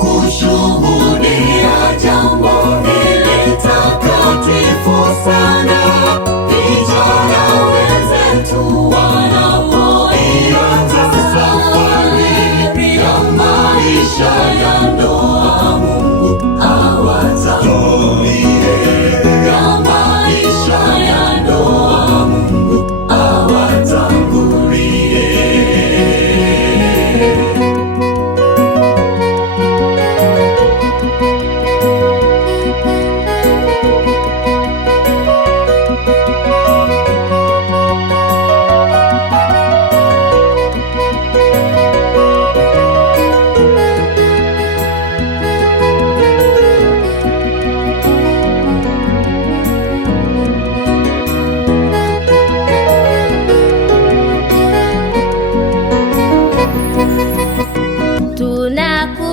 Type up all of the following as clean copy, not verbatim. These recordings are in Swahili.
kushuhudia jambo hili takatifu sana. Vijana wenzetu wanapoianza safari ya maisha ya ndoa, Mungu awatangulie. Ya maisha ya ndoa, Mungu awatangulie.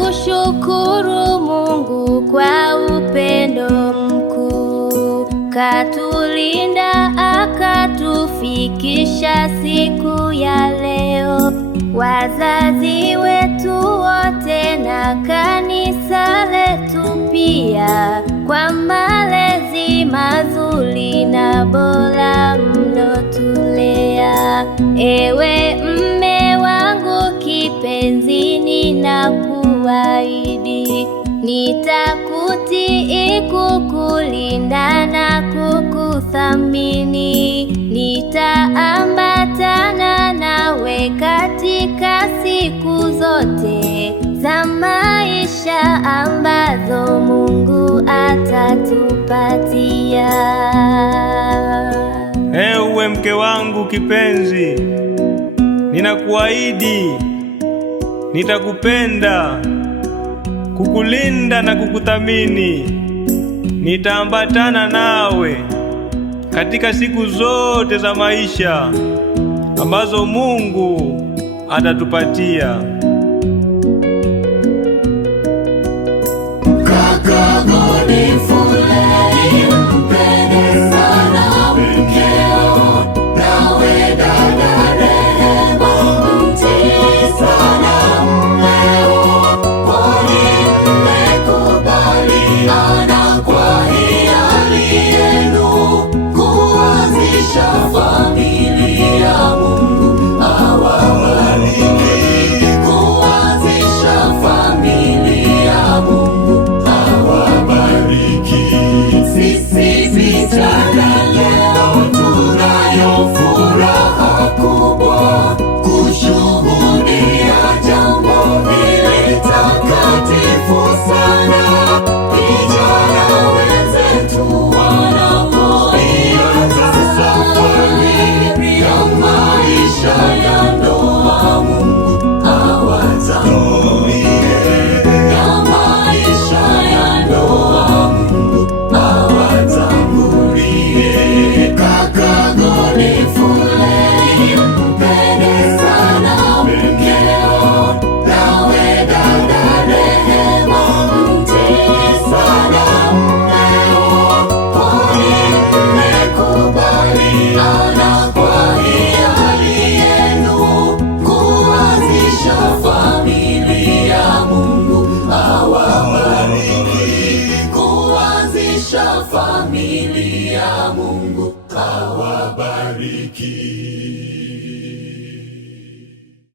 Tunakushukuru Mungu kwa upendo mkuu, katulinda akatufikisha siku ya leo. Wazazi wetu wote na kanisa letu pia, kwa malezi mazuri na bora mlotulea. Ewe mme wangu kipenzi, ninakuahidi nitakutii, kukulinda na kukuthamini. Nitaambatana nawe katika siku zote za maisha ambazo Mungu atatupatia. Ewe mke wangu kipenzi, ninakuahidi nitakupenda, kukulinda na kukuthamini. Nitaambatana nawe katika siku zote za maisha ambazo Mungu atatupatia.